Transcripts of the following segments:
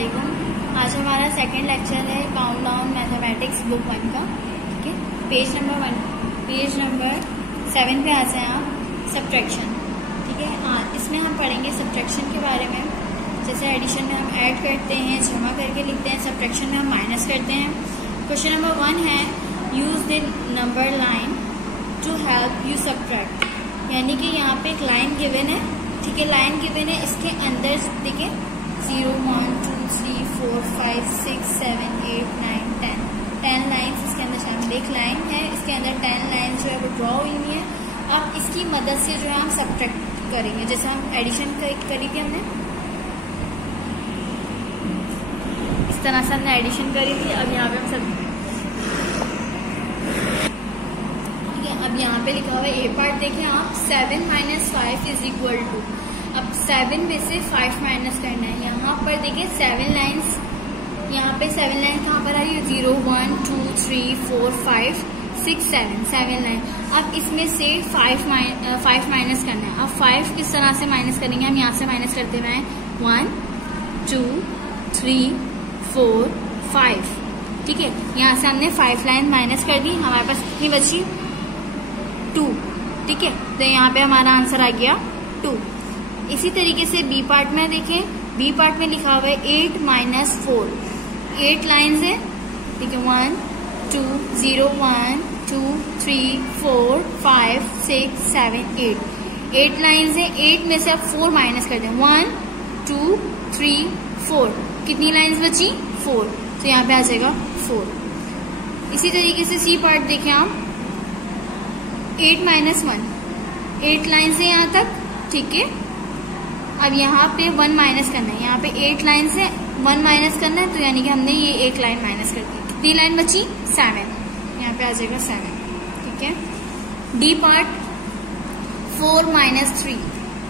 अस्सलामुअलैकुम। आज हमारा सेकंड लेक्चर है काउंटडाउन मैथमेटिक्स बुक 1 का। ठीक है, पेज नंबर 7 पे आ जाए आप, सब्ट्रैक्शन। ठीक है, इसमें हम पढ़ेंगे सब्ट्रैक्शन के बारे में। जैसे एडिशन में हम ऐड करते हैं, जमा करके लिखते हैं, सब्ट्रैक्शन में हम माइनस करते हैं। क्वेश्चन नंबर 1 है use the number line to help you subtract. यानी कि यहाँ पे एक लाइन गिवन है। ठीक है, लाइन गिवन है, इसके अंदर देखिए 0 1 2 3 4 5 6 7 8 9 10 लाइन्स इसके अंदर शामिल। एक लाइन है, इसके अंदर 10 लाइन जो है वो ड्रॉ हुई हुई है। अब इसकी मदद से जो है हम सब्ट्रैक्ट करेंगे। जैसे हम एडिशन करी थी हमने, इस तरह से हमने एडिशन करी थी। अब यहाँ पे हम सब अब यहाँ पे लिखा हुआ है ए पार्ट देखिए आप, 7 - 5 = 2। अब 7 में से 5 माइनस करना है। यहाँ पर देखिए 7 लाइन्स, यहाँ पे 7 लाइन कहाँ पर आ रही है? 0 1 2 3 4 5 6 7 लाइन। अब इसमें से 5 माइनस करना है। अब 5 किस तरह से माइनस करेंगे? हम यहाँ से माइनस करते हुए 1 2 3 4 5। ठीक है, यहाँ से हमने 5 लाइन माइनस कर दी। हमारे पास कितनी बची? 2। ठीक है, तो यहाँ पे हमारा आंसर आ गया 2। इसी तरीके से बी पार्ट में देखें, बी पार्ट में लिखा हुआ है 8 - 4। 8 लाइन्स है। ठीक है, 1 2 0 1 2 3 4 5 6 7 8 लाइन्स है। 8 में से अब 4 माइनस कर दें, 1 2 3 4। कितनी लाइन्स बची? 4। तो यहाँ पे आ जाएगा 4। इसी तरीके से सी पार्ट देखें आप, 8 - 1। 8 लाइन से यहाँ तक। ठीक है, अब यहाँ पे 1 माइनस करना है। यहाँ पे 8 लाइन से 1 माइनस करना है, तो यानी कि हमने ये एक लाइन माइनस कर दी। कितनी लाइन बची? 7। यहाँ पे आ जाएगा 7। ठीक है, डी पार्ट 4 - 3।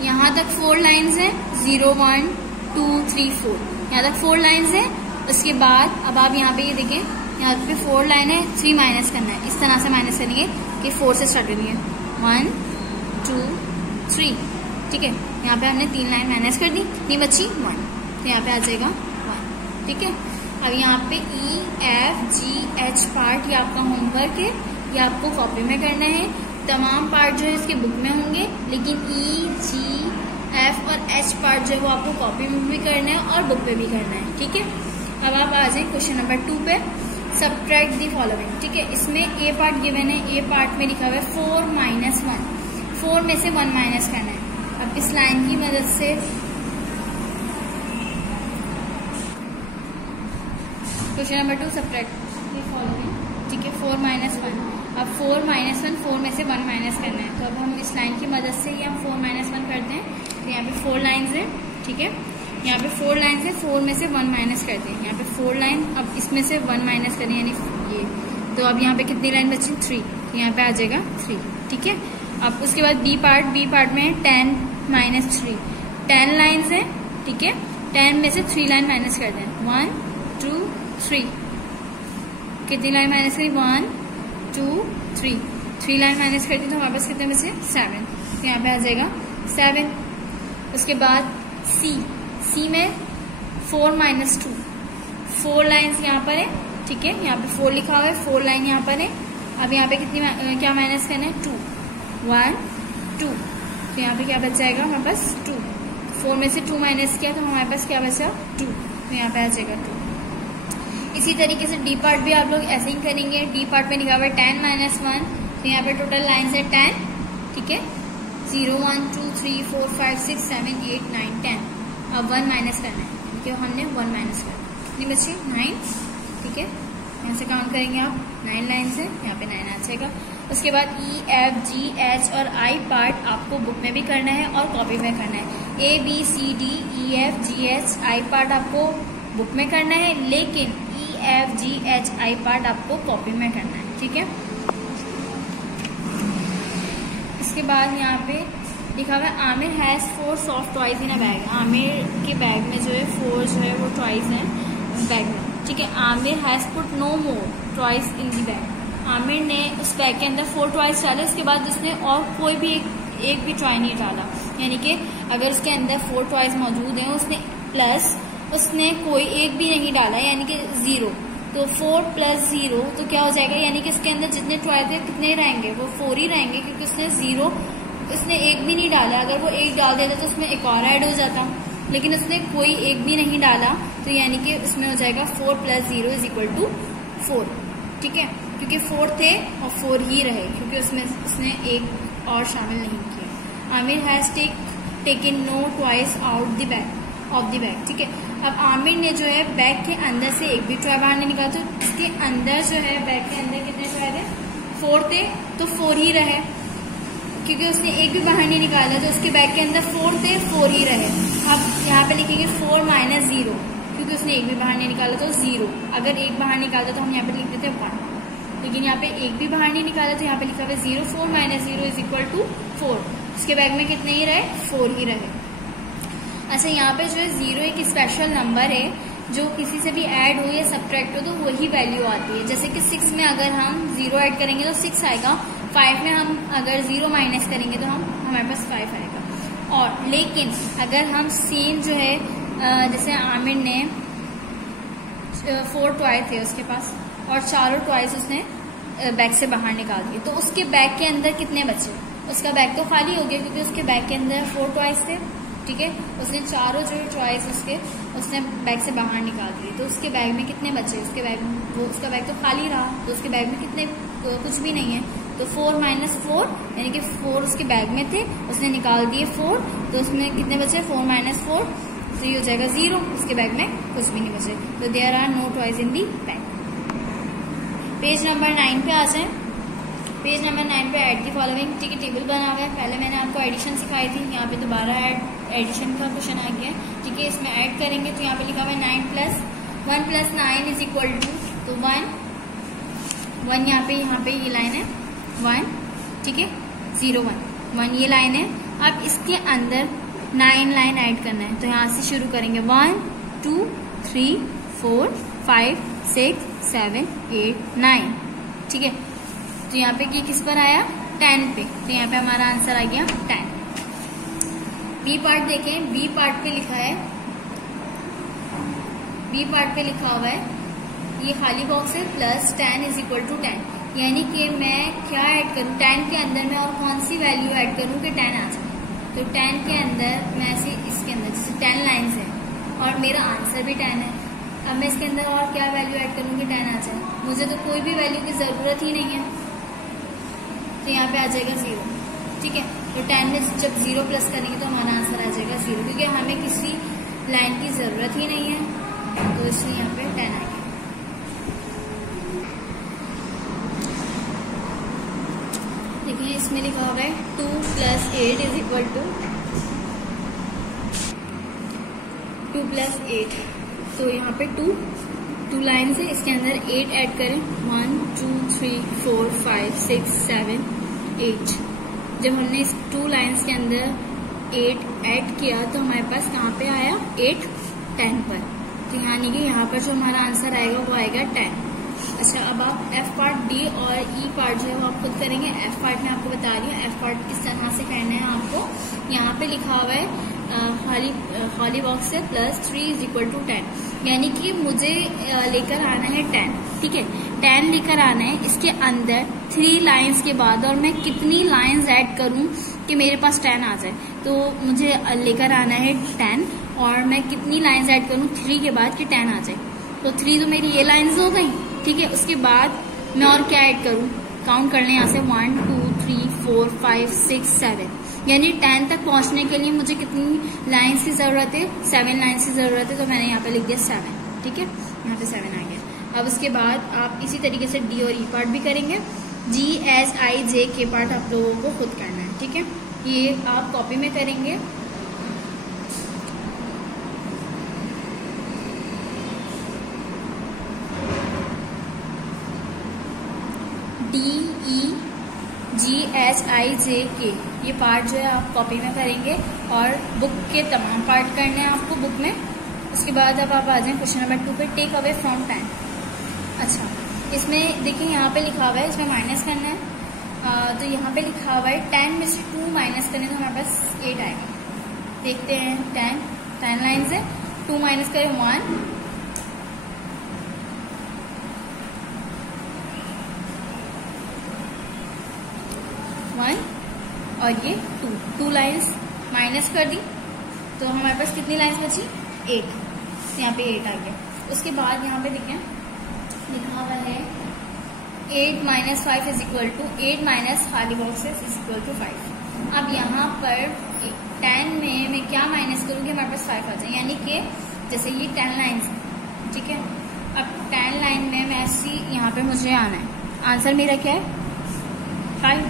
यहाँ तक 4 लाइन्स है, 0 1 2 3 4। यहाँ तक 4 लाइन्स है। उसके बाद अब आप यहाँ पे ये देखिए, यहाँ पे 4 लाइन है, 3 माइनस करना है। इस तरह से माइनस करेंगे कि 4 से स्टार्ट करेंगे, 1 2 3। ठीक है, यहाँ पे हमने 3 लाइन माइनस कर दी। कितनी बची? 1। तो यहाँ पे आ जाएगा 1। ठीक है, अब यहाँ पे E F G H part ये आपका होमवर्क है, ये आपको कॉपी में करना है। तमाम पार्ट जो है इसके बुक में होंगे, लेकिन E G F और H पार्ट जो है वो आपको कॉपी में भी करना है और बुक पे भी करना है। ठीक है, अब आप आ जाए क्वेश्चन नंबर 2 पे, सब्ट्रैक्ट दी फॉलोइंग। ठीक है, इसमें ए पार्ट गिवन है। ए पार्ट में लिखा हुआ है 4 - 1। 4 में से 1 माइनस करना है। अब इस लाइन की मदद से question number 2, subtract the following. ठीक है, 4 - 1। अब 4 - 1, 4 में से 1 माइनस करना है। तो अब हम इस लाइन की मदद से ये हम 4 - 1 करते हैं। तो यहाँ पे 4 लाइन्स है। ठीक है, यहाँ पे 4 लाइन है, 4 में से 1 माइनस करते हैं। यहाँ पे 4 लाइन, अब इसमें से 1 माइनस करें, यानी ये। तो अब यहाँ पे कितनी लाइन बची? 3। तो यहाँ पे आ जाएगा 3। ठीक है, अब उसके बाद बी पार्ट में 10 - 3। 10 लाइन्स है। ठीक है, 10 में से 3 लाइन माइनस कर दें, 1 2 3। कितनी लाइन माइनस करी? 1 2 3। 3 लाइन माइनस कर दी, तो हमारे पास कितने बचे? 7। तो यहाँ पे आ जाएगा 7। उसके बाद सी में 4 - 2। 4 लाइन्स यहाँ पर है। ठीक है, यहाँ पे 4 लिखा हुआ है, 4 लाइन यहाँ पर है। अब यहाँ पे कितनी क्या माइनस करना है? 2 1 2। तो यहाँ पे क्या बच जाएगा हमारे पास? 2। 4 में से 2 माइनस किया तो हमारे पास क्या बचा? 2। तो यहाँ पे आ जाएगा 2। इसी तरीके से डी पार्ट भी आप लोग ऐसे ही करेंगे। डी पार्ट में लिखा हुआ है 10 - 1। तो यहाँ पे टोटल लाइन्स है 10। ठीक है, 0 1 2 3 4 5 6 7 8 9 10। अब 1 माइनस करना है, क्योंकि हमने 1 माइनस करना। कितनी बची? 9। ठीक है, यहाँ से काउंट करेंगे आप, 9 लाइन्स है, यहाँ पे 9 आ जाएगा। उसके बाद E F G H और I पार्ट आपको बुक में भी करना है और कॉपी में करना है। A B C D E F G H I part आपको बुक में करना है, लेकिन E F G H I part आपको कॉपी में करना है। ठीक है, इसके बाद यहाँ पे लिखा हुआ है Aamir has 4 soft toys in a bag. Aamir के बैग में जो है 4 जो है वो टॉयज हैं बैग में। ठीक है, Aamir has put no more toys in the bag. Aamir ने उस बैग के अंदर 4 टॉयज डाले, उसके बाद उसने और कोई भी एक भी टॉय नहीं डाला। यानी कि अगर उसके अंदर 4 टॉयज मौजूद हैं, उसने प्लस उसने कोई एक भी नहीं डाला यानी कि 0, तो 4 + 0 तो क्या हो जाएगा, यानी कि इसके अंदर जितने ट्राई थे कितने रहेंगे, वो 4 ही रहेंगे, क्योंकि उसने एक भी नहीं डाला। अगर वो एक डाल देता तो उसमें एक और ऐड हो जाता, लेकिन उसने कोई एक भी नहीं डाला, तो यानी कि उसमें हो जाएगा 4 + 0 = 4। ठीक है, क्योंकि 4 थे और 4 ही रहे, क्योंकि उसने एक और शामिल नहीं किया। Aamir has taken no toys out the bag. ठीक है, अब आमिर ने जो है बैग के अंदर से एक भी टॉय बाहर नहीं निकाला, तो इसके अंदर जो है बैग के अंदर कितने टॉय थे, 4 थे, तो 4 ही रहे, क्योंकि उसने एक भी बाहर नहीं निकाला, तो उसके बैग के अंदर 4 थे, 4 ही रहे। अब यहाँ पे लिखेंगे 4 - 0, क्योंकि उसने एक भी बाहर नहीं निकाला तो 0। अगर एक बाहर निकालता तो हम यहाँ पे लिख देते 1, लेकिन यहाँ पे एक भी बाहर नहीं निकाला, तो यहाँ पे लिखा हुआ 0। 4 - 0 = 4। उसके बैग में कितने ही रहे, 4 ही रहे। अच्छा, यहाँ पे जो है 0 एक स्पेशल नंबर है, जो किसी से भी ऐड हो या सब्ट्रैक्ट हो तो वही वैल्यू आती है। जैसे कि 6 में अगर हम 0 ऐड करेंगे तो 6 आएगा, 5 में हम अगर 0 माइनस करेंगे तो हमारे पास 5 आएगा। और लेकिन अगर हम सेम जो है जैसे आमिर ने 4 टॉय थे उसके पास और चारों टॉयज उसने बैग से बाहर निकाल दिए, तो उसके बैग के अंदर कितने बचे, उसका बैग तो खाली हो गया, क्योंकि उसके बैग के अंदर 4 टॉयज थे। ठीक है, उसने चारों जो टॉयज उसने बैग से बाहर निकाल दिए, तो उसके बैग में कितने बचे, उसका बैग तो खाली रहा, तो उसके बैग में कितने, कुछ भी नहीं है, तो 4 - 4 यानी कि 4 उसके बैग में थे, उसने निकाल दिए 4, तो उसमें कितने बचे, 4 - 4, तो ये हो जाएगा 0, उसके बैग में कुछ भी नहीं बचे। तो there are no toys in the bag. Page number 9 पे आ जाए। पेज नंबर 9 पे ऐड दी फॉलोइंग। ठीक है, टेबल बना हुआ है, पहले मैंने आपको एडिशन सिखाई थी, यहाँ पे दोबारा एडिशन का क्वेश्चन आ गया है। ठीक है, इसमें ऐड करेंगे तो यहाँ पे लिखा हुआ है 9 + 1 + 9 = 2, तो 1 यहाँ पे ये लाइन है 1, ठीक है, 0 1 ये लाइन है। अब इसके अंदर 9 लाइन ऐड करना है, तो यहाँ से शुरू करेंगे 1 2 3 4 5 6 7 8 9। ठीक है, तो यहाँ पे ये किस पर आया, 10 पे, तो यहाँ पे हमारा आंसर आ गया 10। बी पार्ट देखें, बी पार्ट पे लिखा है, बी पार्ट पे लिखा हुआ है, ये खाली बॉक्स है, +10 = 10, यानी कि मैं क्या ऐड करूँ, 10 के अंदर मैं और कौन सी वैल्यू ऐड करूँ कि 10 आ जाए। तो 10 के अंदर मैं ऐसे इसके अंदर जैसे 10 लाइन्स है और मेरा आंसर भी 10 है, अब मैं इसके अंदर और क्या वैल्यू ऐड करूँ कि 10 आ जाए, मुझे तो कोई भी वैल्यू की जरूरत ही नहीं है, तो यहाँ पे आ जाएगा 0। ठीक है, तो 10 में जब 0 प्लस करेंगे तो हमारा आंसर आ जाएगा 0, क्योंकि हमें किसी लाइन की जरूरत ही नहीं है, तो इसलिए यहाँ पे 10 आ गया। देखिए इसमें लिखा हुआ है 2 + 8 = 2 + 8, तो यहाँ पे 2 लाइन है, इसके अंदर 8 ऐड करें, 1 2 3 4 5 6 7 8। जब हमने इस 2 लाइन्स के अंदर 8 ऐड किया तो हमारे पास कहाँ पे आया, 8 10 पर, तो यानी कि यहाँ पर जो हमारा आंसर आएगा वो आएगा 10। अच्छा, अब आप एफ पार्ट, डी और ई पार्ट जो है वो आप खुद करेंगे। एफ पार्ट में आपको बता रही हूँ एफ पार्ट किस तरह से करना है आपको। यहाँ पे लिखा हुआ है खाली बॉक्स से +3 = 10, यानी कि मुझे लेकर आना है 10। ठीक है, 10 लेकर आना है, इसके अंदर 3 लाइन्स के बाद और मैं कितनी लाइन्स ऐड करूं कि मेरे पास 10 आ जाए, तो मुझे लेकर आना है 10 और मैं कितनी लाइन्स ऐड करूं 3 के बाद कि 10 आ जाए, तो 3 तो मेरी ये लाइन्स हो गई। ठीक है, उसके बाद मैं और क्या ऐड करूं, काउंट कर लें यहाँ से 1 2 3 4 5 6 7, यानी 10 तक पहुंचने के लिए मुझे कितनी लाइन्स की जरूरत है, 7 लाइन्स की जरूरत है, तो मैंने यहाँ पे लिख दिया 7। ठीक है, यहाँ पे 7 आ गया। अब उसके बाद आप इसी तरीके से डी और ई पार्ट भी करेंगे। जी एच आई जे के पार्ट आप लोगों को खुद करना है। ठीक है, ये आप कॉपी में करेंगे। D E ji H I जे के ये पार्ट जो है आप कॉपी में करेंगे और बुक के तमाम पार्ट करने हैं आपको बुक में। उसके बाद अब आप आ जाएं क्वेश्चन नंबर 2 पे, टेक अवे फ्रॉम 10। अच्छा, इसमें देखिए यहाँ पे लिखा हुआ है, इसमें माइनस करना है, तो यहाँ पे लिखा हुआ है 10 में से 2 माइनस करने तो हमारे पास 8 आएगा। देखते हैं 10 लाइन्स है, 2 माइनस करें 1, 1 और ये 2 लाइन्स माइनस कर दी तो हमारे पास कितनी लाइन्स बची? 8। यहाँ पे 8 आ गया। उसके बाद यहाँ पे देखें लिखा हुआ है 8 minus 5 is equal to 8 minus खाली बॉक्सेस इज इक्वल टू 5। अब यहाँ पर 10 में मैं क्या माइनस करूँगी, हमारे पास 5 आ जाए, यानी कि जैसे ये 10 लाइन्स है, ठीक है। अब 10 लाइन में मैं ऐसी यहाँ पे मुझे आना है, आंसर मेरा क्या है? 5।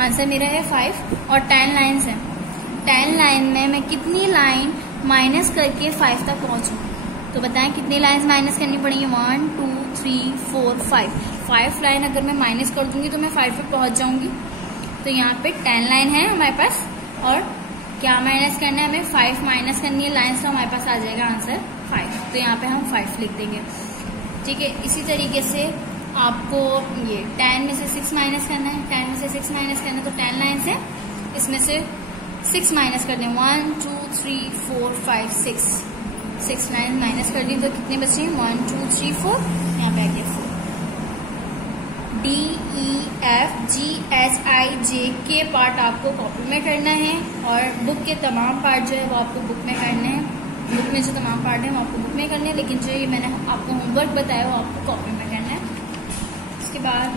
आंसर मेरा है 5 और 10 लाइन्स है। 10 लाइन में मैं कितनी लाइन माइनस करके 5 तक पहुंचूं? तो बताएं कितनी लाइन्स माइनस करनी पड़ेंगी? 1 2 3 4 5। 5 लाइन अगर मैं माइनस कर दूंगी तो मैं 5 पे पहुंच जाऊंगी। तो यहाँ पे 10 लाइन है हमारे पास और क्या माइनस करना है हमें? 5 माइनस करनी है लाइन्स, तो हमारे पास आ जाएगा आंसर 5। तो यहाँ पे हम 5 लिख देंगे, ठीक है। इसी तरीके से आपको ये 10 में से 6 माइनस करना है, 10 में से 6 माइनस करना है तो 10 लाइन्स है, इसमें से 6 माइनस कर दें 1 2 3 4 5 6 लाइन माइनस कर दी तो कितने बचे? 1 2 3 4, यहाँ पे आ गया 4। D E F G H I J के पार्ट आपको कॉपी में करना है और बुक के तमाम पार्ट जो है वो आपको बुक में करने हैं। बुक में जो तमाम पार्ट है वो आपको बुक में करने हैं, लेकिन जो ये मैंने आपको होमवर्क बताया वो आपको कॉपी में करना है। उसके बाद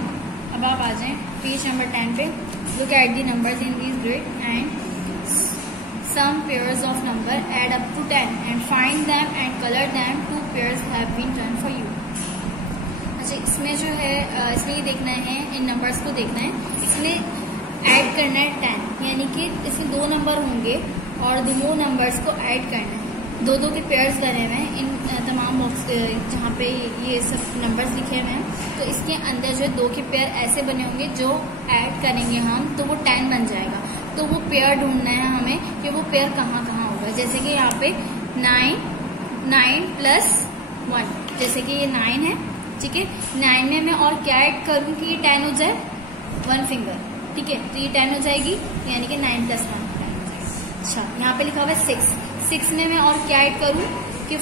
अब आप आ जाएं पेज नंबर 10 पे। Look at the numbers in this grid and some pairs of number add up to 10 and find them and color them. 2 pairs have been done for you. अच्छा, इसमें जो है इसमें ये देखना है, इन नंबर्स को देखना है, इसमें ऐड करना है 10, यानी कि इसमें 2 नंबर होंगे और 2 नंबर्स को ऐड करना है। 2 के पेयर्स बने हुए हैं इन तमाम बॉक्स जहाँ पे ये सब नंबर्स लिखे हुए हैं, तो इसके अंदर जो है 2 के पेयर ऐसे बने होंगे जो ऐड करेंगे हम तो वो 10 बन जाएगा। तो वो पेयर ढूंढना है हमें कि वो पेयर कहाँ कहाँ होगा। जैसे कि यहाँ पे 9 प्लस 1, जैसे कि ये 9 है, ठीक है। 9 में मैं और क्या ऐड करूँ कि ये 10 हो जाए? 1 फिंगर, ठीक है। तो ये 10 हो जाएगी, यानी कि 9 प्लस 1 10 हो जाएगी। अच्छा, यहाँ पे लिखा हुआ है 6 में मैं और क्या ऐड करूँ कि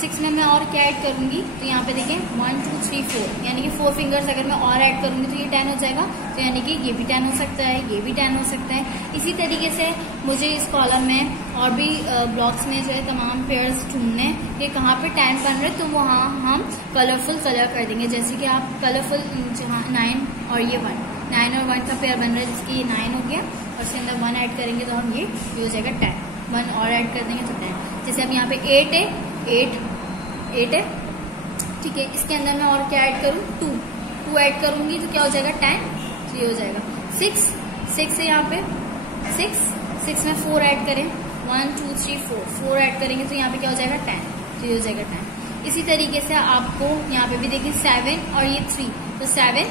6 में मैं और क्या ऐड करूंगी? तो यहाँ पे देखें 1 2 3 4, यानी कि 4 फिंगर्स अगर मैं और ऐड करूंगी तो ये 10 हो जाएगा। तो यानी कि ये भी 10 हो सकता है, ये भी 10 हो सकता है। इसी तरीके से मुझे इस कॉलम में और भी ब्लॉक्स में जो है तमाम पेयर्स ढूंढने कि कहाँ पे 10 बन रहे, तो वहाँ हम कलरफुल कलर कर देंगे। जैसे कि आप कलरफुल जहाँ 9 और ये 9 और 1 का पेयर बन रहा है, जिसकी ये 9 हो गया और उसके अंदर 1 ऐड करेंगे तो हम ये हो जाएगा 10। 1 और ऐड कर देंगे तो 10। जैसे अब यहाँ पे 8 है, 8 है, ठीक है। इसके अंदर मैं और क्या ऐड करूँ? 2 ऐड करूंगी तो क्या हो जाएगा? 10। तो ये हो जाएगा 6 है यहाँ पे 6 में 4 ऐड करें 1 2 3 4 ऐड करेंगे तो यहाँ पे क्या हो जाएगा? 10। तो ये हो जाएगा 10। इसी तरीके से आपको यहाँ पे भी देखिए 7 और ये 3, तो 7,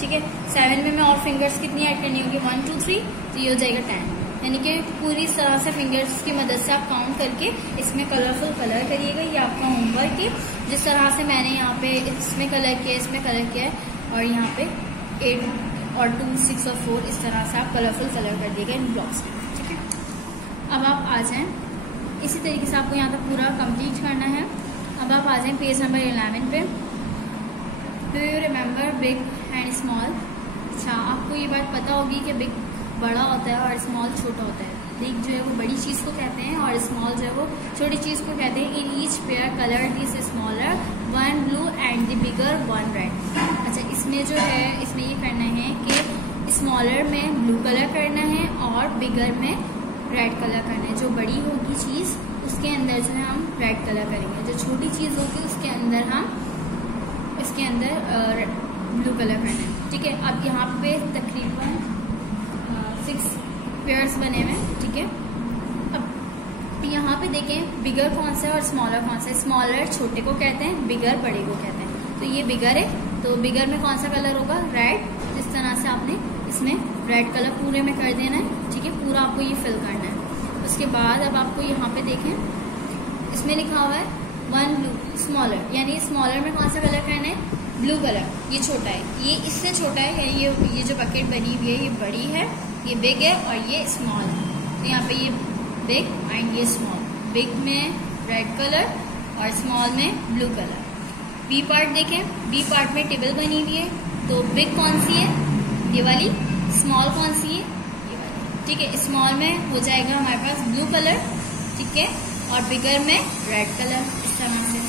ठीक है। 7 में मैं और फिंगर्स कितनी ऐड करनी होगी? 1 2 3, तो ये हो जाएगा 10। यानी कि पूरी तरह से फिंगर्स की मदद से आप काउंट करके इसमें कलरफुल कलर करिएगा। ये आपका होमवर्क है। जिस तरह से मैंने यहाँ पे इसमें कलर किया, इसमें कलर किया है और यहाँ पे 8 और 2 6 और 4 इस तरह से आप कलरफुल कलर कर दिएगा इन ब्लॉक्स में, ठीक है। अब आप आ जाएं, इसी तरीके से आपको यहाँ तक पूरा कंप्लीट करना है। अब आप आ जाएं पेज नंबर 11 पे। Do you remember big and small? अच्छा, आपको ये बात पता होगी कि बिग बड़ा होता है और स्मॉल छोटा होता है। बिग जो है वो बड़ी चीज़ को कहते हैं और स्मॉल जो है वो छोटी चीज़ को कहते हैं। In each pair colour this smaller 1 blue and the bigger 1 red. अच्छा, इसमें जो है इसमें ये करना है कि स्मॉलर में ब्लू कलर करना है और बिगर में रेड कलर करना है। जो बड़ी होगी चीज़ उसके अंदर जो है हम रेड कलर करेंगे, जो छोटी चीज़ होगी उसके अंदर हम इसके अंदर ब्लू कलर करना है, ठीक है। अब यहाँ पे तकरीबन 6 पेयर्स बने हुए हैं, ठीक है। अब यहाँ पे देखें बिगर कौन सा है और स्मॉलर कौन सा है। स्मॉलर छोटे को कहते हैं, बिगर बड़े को कहते हैं। तो ये बिगर है, तो बिगर में कौन सा कलर होगा? रेड। जिस तरह से आपने इसमें रेड कलर पूरे में कर देना है, ठीक है। पूरा आपको ये फिल करना है। उसके बाद अब आपको यहाँ पे देखें इसमें लिखा हुआ है 1 ब्लू स्मॉलर, यानी स्मॉलर में कौन सा कलर करना है? Blue colour. ये छोटा है, ये इससे छोटा है, ये जो बकेट बनी हुई है ये बड़ी है, ये बिग है और ये स्मॉल है। तो यहाँ पे ये बिग एंड ये स्मॉल। बिग में रेड कलर और स्मॉल में ब्लू कलर। बी पार्ट देखें, बी पार्ट में टेबल बनी हुई है, तो बिग कौन सी है, ये वाली। स्मॉल कौन सी है, ये वाली। ठीक है, स्मॉल में हो जाएगा हमारे पास ब्लू कलर, ठीक है, और बिगर में रेड कलर, इस तरह से।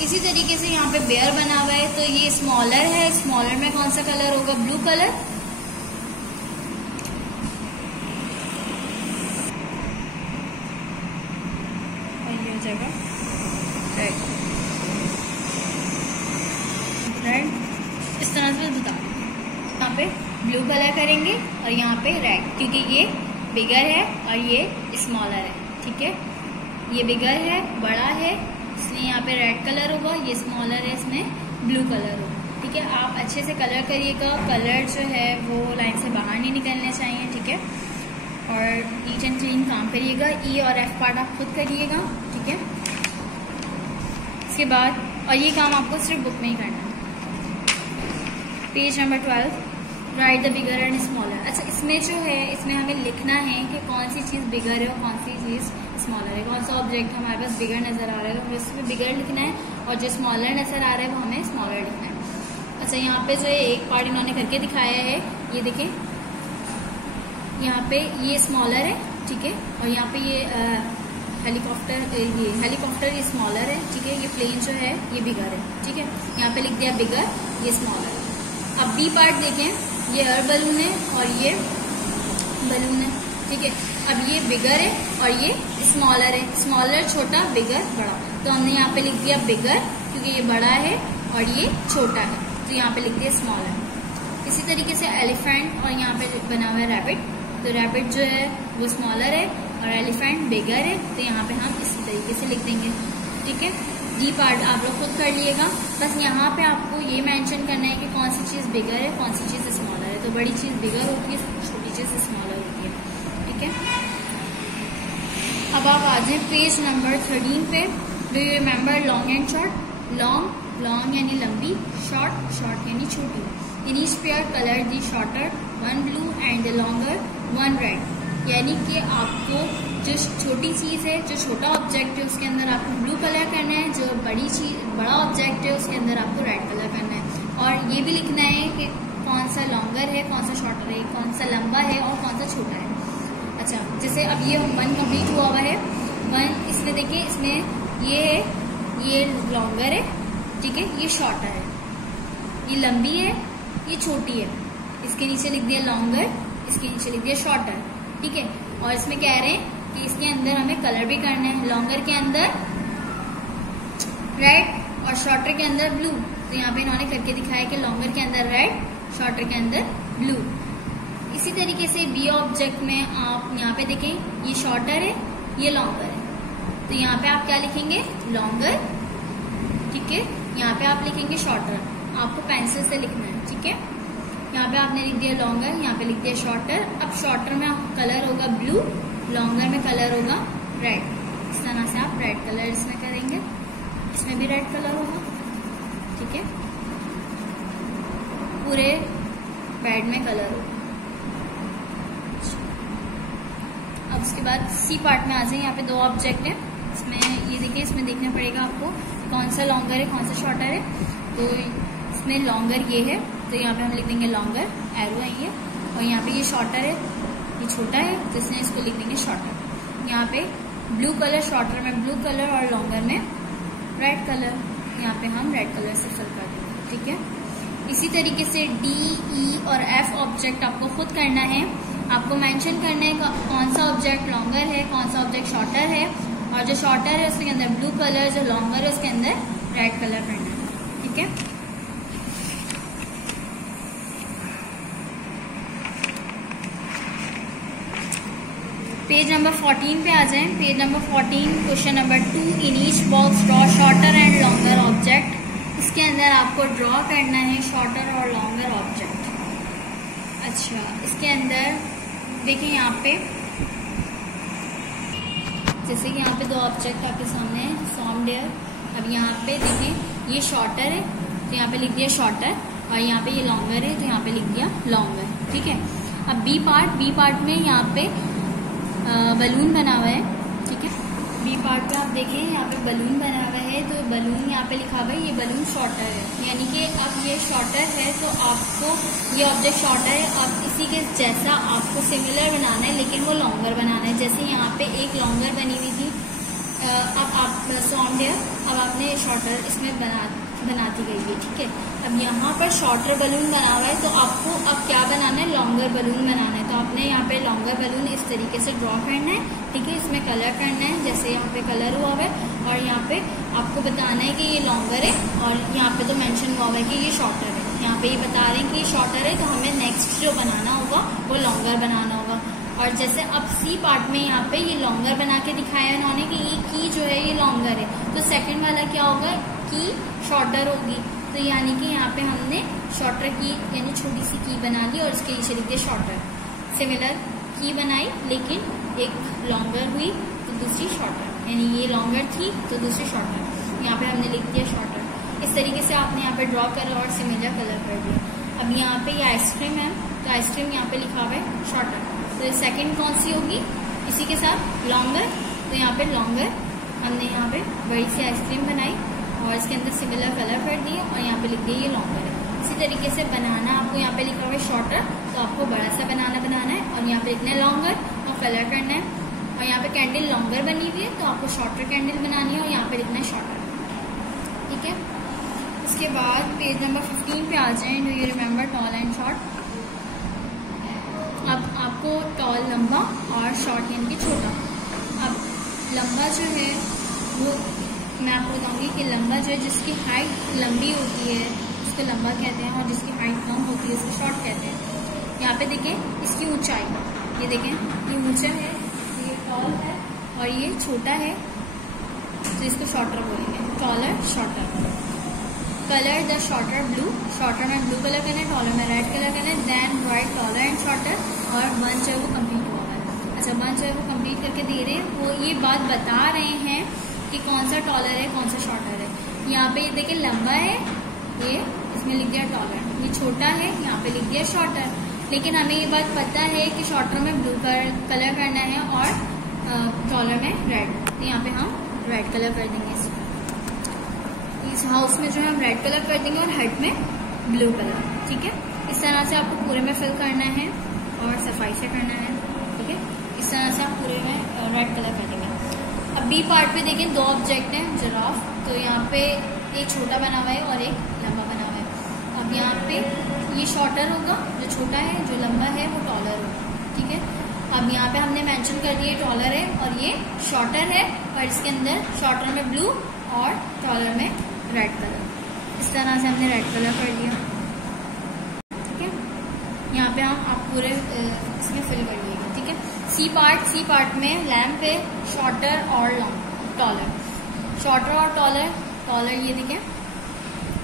इसी तरीके से यहाँ पे बेयर बना हुआ है, तो ये स्मॉलर है, स्मॉलर में कौन सा कलर होगा, ब्लू कलर। और ये हो जाएगा रेड, रेड, इस तरह से बता। यहाँ पे ब्लू कलर करेंगे और यहाँ पे रेड, क्योंकि ये बिगर है और ये स्मॉलर है, ठीक है। ये बिगर है, बड़ा है, इसलिए यहाँ पे रेड कलर होगा, ये स्मॉलर है, इसमें ब्लू कलर होगा, ठीक है। आप अच्छे से कलर करिएगा, कलर जो है वो लाइन से बाहर नहीं निकलने चाहिए, ठीक है। और नीट एंड क्लीन काम करिएगा। ई और एफ पार्ट आप खुद करिएगा, ठीक है। इसके बाद, और ये काम आपको सिर्फ बुक में ही करना है। Page number 12, right the bigger and smaller. अच्छा, इसमें जो है, इसमें हमें लिखना है कि कौन सी चीज़ बिगर है और कौन सी चीज़ स्मॉलर है। कौन सा ऑब्जेक्ट हमारे पास बिगर नजर आ रहा है तो हमें उसमें बिगर लिखना है, और जो स्मॉलर नजर आ रहा है वो हमें स्मॉलर लिखना है। अच्छा, यहाँ पे जो है एक पार्ट इन्होंने करके दिखाया है, ये देखें, यहाँ पे ये स्मॉलर है, ठीक है, और यहाँ पे ये हेलीकॉप्टर ये स्मॉलर है, ठीक है। ये प्लेन जो है ये बिगर है, ठीक है। यहाँ पे लिख दिया बिगर, ये स्मॉलर है। अब बी पार्ट देखें, ये एयर बलून है और ये बलून है, ठीक है। अब ये बिगर है और ये स्मॉलर है, स्मॉलर छोटा, बिगर बड़ा, तो हमने यहाँ पे लिख दिया बिगर क्योंकि ये बड़ा है और ये छोटा है, तो यहाँ पे लिख दिया स्मॉलर। इसी तरीके से एलिफेंट, और यहाँ पे बना हुआ है रैबिट, तो रैबिट जो है वो स्मॉलर है और एलिफेंट बिगर है, तो यहाँ पे हम इसी तरीके से लिख देंगे, ठीक है। डी पार्ट आप लोग खुद कर लिएगा, बस यहाँ पे आपको ये मेंशन करना है कि कौन सी चीज़ बिगर है, कौन सी चीज़ स्मॉलर है। तो बड़ी चीज़ बिगर होती है, छोटी चीज़ स्मॉलर होती है, ठीक है। अब आप आ जाए पेज नंबर 13 पे। Do you remember long and short? Long, long यानी लंबी, शॉर्ट, शॉर्ट यानी छोटी। In each pair colour the shorter one blue and the longer one red. यानी कि आपको जो छोटी चीज़ है, जो छोटा ऑब्जेक्ट है, उसके अंदर आपको ब्लू कलर करना है, जो बड़ी चीज़, बड़ा ऑब्जेक्ट है, उसके अंदर आपको रेड कलर करना है। और ये भी लिखना है कि कौन सा लॉन्गर है, कौन सा शॉर्टर है, कौन सा लंबा है और कौन सा छोटा है। अच्छा, जैसे अब ये 1 कंप्लीट हुआ है, 1, इसमें देखिए, इसमें ये है, ये लॉन्गर है, ठीक है, ये शॉर्टर है, ये लंबी है, ये छोटी है। इसके नीचे लिख दिया लॉन्गर, इसके नीचे लिख दिया शॉर्टर, ठीक है। और इसमें कह रहे हैं कि इसके अंदर हमें कलर भी करना है, लॉन्गर के अंदर रेड और शॉर्टर के अंदर ब्लू। तो यहाँ पे इन्होंने करके दिखाया कि लॉन्गर के अंदर रेड, शॉर्टर के अंदर ब्लू। इसी तरीके से बी ऑब्जेक्ट में आप यहाँ पे देखें, ये शॉर्टर है, ये लॉन्गर है, तो यहाँ पे आप क्या लिखेंगे, लॉन्गर, ठीक है। यहाँ पे आप लिखेंगे शॉर्टर, आपको पेंसिल से लिखना है, ठीक है। यहाँ पे आपने लिख दिया लॉन्गर, यहाँ पे लिख दिया शॉर्टर। अब शॉर्टर में कलर होगा ब्लू, लॉन्गर में कलर होगा रेड। इस तरह से आप रेड कलर इसमें करेंगे, इसमें भी रेड कलर होगा, ठीक है। पूरे बेड में कलर होगा। अब उसके बाद सी पार्ट में आ जाए, यहाँ पे 2 ऑब्जेक्ट है, इसमें ये देखिए, इसमें देखना पड़ेगा आपको कौन सा लॉन्गर है, कौन सा शॉर्टर है। तो इसमें लॉन्गर ये है, तो यहाँ पे हम लिख देंगे लॉन्गर, एरो है ये, और यहाँ पे ये शॉर्टर है, ये छोटा है, तो इसमें इसको लिख देंगे शॉर्टर। यहाँ पे ब्लू कलर, शॉर्टर में ब्लू कलर और लॉन्गर में रेड कलर, यहाँ पे हम रेड कलर से फिल कर देंगे, ठीक है। इसी तरीके से डी, ई और एफ ऑब्जेक्ट आपको खुद करना है, आपको मेंशन करना है कौन सा ऑब्जेक्ट लॉन्गर है, कौन सा ऑब्जेक्ट शॉर्टर है, और जो शॉर्टर है उसके अंदर ब्लू कलर, जो लॉन्गर है उसके अंदर रेड कलर करना है, ठीक है। पेज नंबर 14 पे आ जाएं। Page number 14, question number 2, in each box draw shorter and longer object. इसके अंदर आपको ड्रॉ करना है शॉर्टर और लॉन्गर ऑब्जेक्ट। अच्छा, इसके अंदर देखिए, यहाँ पे जैसे कि यहाँ पे 2 ऑब्जेक्ट आपके सामने है, फॉर्म डेयर। अब यहाँ पे देखिए, ये शॉर्टर है, तो यहाँ पे लिख दिया शॉर्टर, और यहाँ पे ये लॉन्गर है, तो यहाँ पे लिख दिया लॉन्गर, ठीक है। अब बी पार्ट में यहाँ पे बलून बना हुआ है, ठीक है। बी पार्ट पे आप देखें यहाँ पे बलून बना हुआ है, तो बलून यहाँ पे लिखा हुआ है, ये बलून शॉर्टर है, यानी कि अब ये शॉर्टर है तो आपको ये ऑब्जेक्ट शॉर्टर है, अब इसी के जैसा आपको सिमिलर बनाना है, लेकिन वो लॉन्गर बनाना है। जैसे यहाँ पे एक लॉन्गर बनी हुई थी, अब आप साउंड है, अब आपने शॉर्टर इसमें बनाती गई है, ठीक है। अब यहाँ पर शॉर्टर बलून बना हुआ है, तो आपको अब क्या बनाना है, लॉन्गर बलून बनाना है। तो आपने यहाँ पे लॉन्गर बलून इस तरीके से ड्रॉ करना है, ठीक है। इसमें कलर करना है, जैसे यहाँ पे कलर हुआ हुआ है, और यहाँ पे आपको बताना है कि ये लॉन्गर है, और यहाँ पे तो मेंशन हुआ हुआ है कि ये शॉर्टर है। यहाँ पे ये बता रहे हैं कि ये शॉर्टर है, तो हमें नेक्स्ट जो बनाना होगा वो लॉन्गर बनाना होगा। और जैसे अब सी पार्ट में यहाँ पे ये लॉन्गर बना के दिखाया इन्होंने कि ये की जो है ये लॉन्गर है, तो सेकंड वाला क्या होगा, की शॉर्टर होगी। तो यानी कि यहाँ पे हमने शॉर्टर की यानी छोटी सी की बना ली और इसके नीचे लिख दिया शॉर्टर। सिमिलर की बनाई, लेकिन एक लॉन्गर हुई तो दूसरी शॉर्टर, यानी ये लॉन्गर थी तो दूसरी शॉर्टर, यहाँ पे हमने लिख दिया शॉर्टर। इस तरीके से आपने यहाँ पे ड्रॉ करा और सिमिलर कलर कर दिया। अब यहाँ पे ये आइसक्रीम है, तो आइसक्रीम यहाँ पे लिखा हुआ है शॉर्टर, तो सेकंड कौन सी होगी, इसी के साथ लॉन्गर, तो यहाँ पे लॉन्गर हमने यहाँ पे बड़ी सी आइसक्रीम बनाई और इसके अंदर सिमिलर कलर कर दिए और यहाँ पे लिख दिया ये लॉन्गर है। इसी तरीके से बनाना आपको यहाँ पे लिखा हुआ है शॉर्टर, तो आपको बड़ा सा बनाना है और यहाँ पे लिखना है लॉन्गर और कलर करना है। और यहाँ पे कैंडल लॉन्गर बनी हुई है, तो आपको शॉर्टर कैंडल बनानी है और यहाँ पे लिखना है शॉर्टर, ठीक है। उसके बाद पेज नंबर 15 पे आ जाए, do you remember tall and short. अब आपको टॉल लंबा और शॉर्ट यानी कि छोटा। अब लंबा जो है वो मैं आपको बताऊंगी कि लंबा जो है जिसकी हाइट लंबी होती है उसको लंबा कहते हैं, और जिसकी हाइट कम होती है उसको शॉर्ट कहते हैं। यहाँ पे देखें इसकी ऊंचाई, ये देखें ये ऊंचा है, ये टॉल है और ये छोटा है, तो इसको शॉर्टर बोलेंगे, taller shorter. Colour the shorter blue, shorter में ब्लू कलर करना है, टॉलर में रेड कलर करना है, then write taller and shorter, और बंच है वो कंप्लीट हुआ है। अच्छा बंच है वो कंप्लीट करके दे रहे हैं, वो ये बात बता रहे हैं कि कौन सा टॉलर है कौन सा शॉर्टर है। यहाँ पे ये देखिए लंबा है, ये इसमें लिख दिया टॉलर, ये छोटा है यहाँ पे लिख दिया शॉर्टर। लेकिन हमें ये बात पता है कि शॉर्टर में ब्लू कलर करना है और टॉलर में रेड, तो यहाँ पे हम रेड कलर कर देंगे। इस हाउस में जो है हम रेड कलर कर देंगे और हेड में ब्लू कलर, ठीक है। इस तरह से आपको पूरे में फिल करना है और सफाई से करना है, ठीक है। इस तरह से आप पूरे में रेड कलर कर देंगे। अब बी पार्ट पे देखें दो ऑब्जेक्ट हैं, जिराफ, तो यहाँ पे एक छोटा बना हुआ है और एक लंबा बना हुआ है। अब यहाँ पे ये शॉर्टर होगा, जो छोटा है, जो लंबा है वो टॉलर होगा, ठीक है। अब यहाँ पे हमने मेंशन कर दिया टॉलर है और ये शॉर्टर है, और इसके अंदर शॉर्टर में ब्लू और टॉलर में रेड कलर। इस तरह से हमने रेड कलर कर दिया, ठीक है। यहाँ पे हम आप पूरे इसमें फिल कर दिएगा, ठीक है। सी पार्ट में लैम्प है, शॉर्टर और लॉन्ग टॉलर, शॉर्टर और टॉलर ये देखें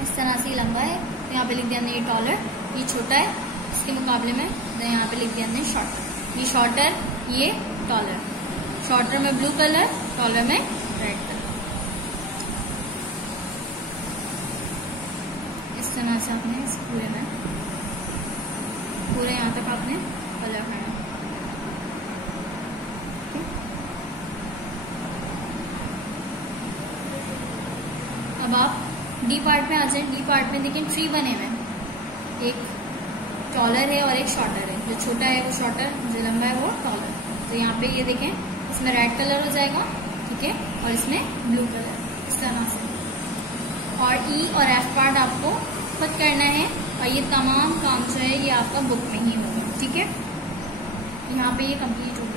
इस तरह से लंबा है, तो यहाँ पे लिख दिया हमने ये टॉलर, ये छोटा है इसके मुकाबले में, तो यहाँ पे लिख दिया हमने शॉर्टर। ये शॉर्टर ये टॉलर, शॉर्टर में ब्लू कलर, टॉलर में रेड कलर। इस तरह से आपने इस पूरे में पूरे यहाँ तक आपने कलर करना। अब आप डी पार्ट में आ जाए। डी पार्ट में देखिए ट्री बने हुए हैं, एक टॉलर है और एक शॉर्टर है, जो छोटा है वो शॉर्टर, जो लंबा है वो टॉलर। तो यहाँ पे ये देखें इसमें रेड कलर हो जाएगा, ठीक है, और इसमें ब्लू कलर, इस तरह से। और ई और एफ पार्ट आपको खुद करना है, और ये तमाम काम जो है ये आपका बुक में ही होगा, ठीक है। यहाँ पे ये कंप्लीट होगा।